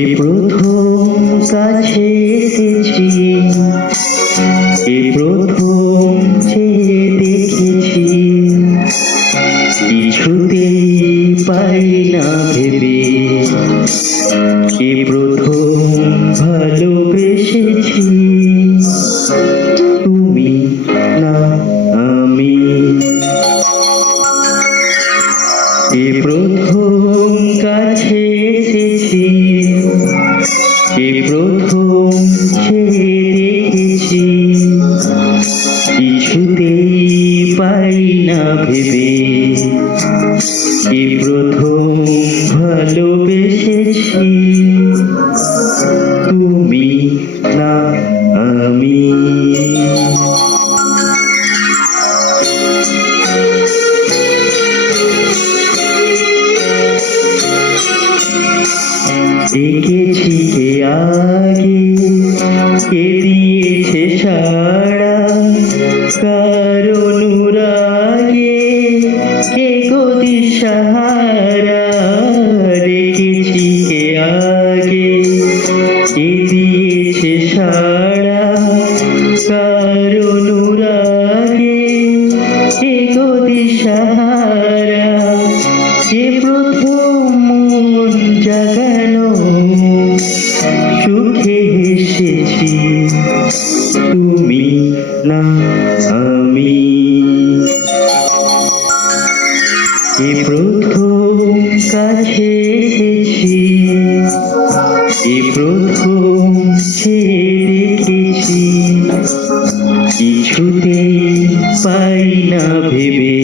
এই প্রথম কাছে এসেছি, এই প্রথম চেয়ে দেখেছি, কিছুতেই পাই না ভেবে, এই প্রথম ভালোবেসেছি, তুমি না আমি। এই প্রথম কাছে এসেছি, এই প্রথম চেয়ে দেখেছি, কিছুতেই পাই না ভেবে, এই প্রথম ভালোবেসেছি, তুমি না আমি। এঁকেছি কে আগে, কে দিয়েছে সাড়া, কার অনুরাগে কে গো দিশাহারা। রেখেছি কে আগে, কে দিয়েছে সাড়া, কার অনুরাগে কে গো দিশাহারা। যে প্রথম মন জাগানো, সুখে হেসেছি, তুমি না আমি। এই প্রথম কাছে এসেছি, এই প্রথম চেয়ে দেখেছি, কিছুতেই পাই না ভেবে,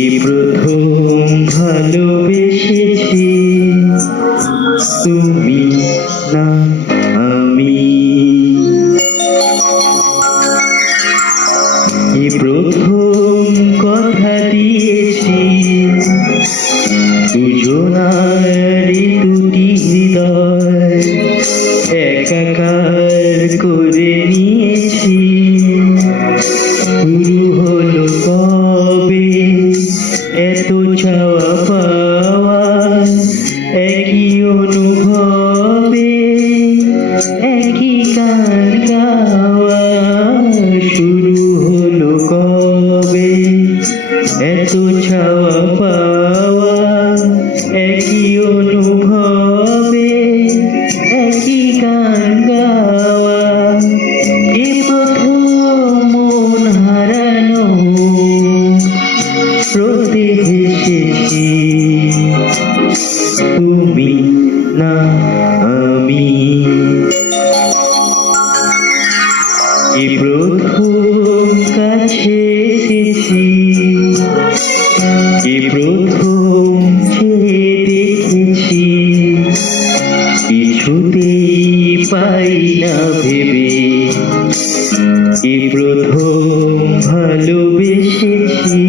এই প্রথম ভালোবেসেছি, তুমি না আমি। এই প্রথম কথা দিয়েছি, দুজনারই দুটি হৃদয় একাকার করে নিয়েছি। শুরু হলো কবে এত চাওয়া পাওয়া, একই অনুভবে একই গান গাওয়া। শুরু হলো কবে এত চাওয়া পাওয়া, একই অনুভবে একই গান গাওয়া। এই প্রথম মন হারানো, রোদে হেসেছি, তুমি না আমি। এই প্রথম কাছে এসেছি, এই প্রথম চেয়ে দেখেছি, কিছুতেই পাই না ভেবে, এই প্রথম ভালোবেসেছি।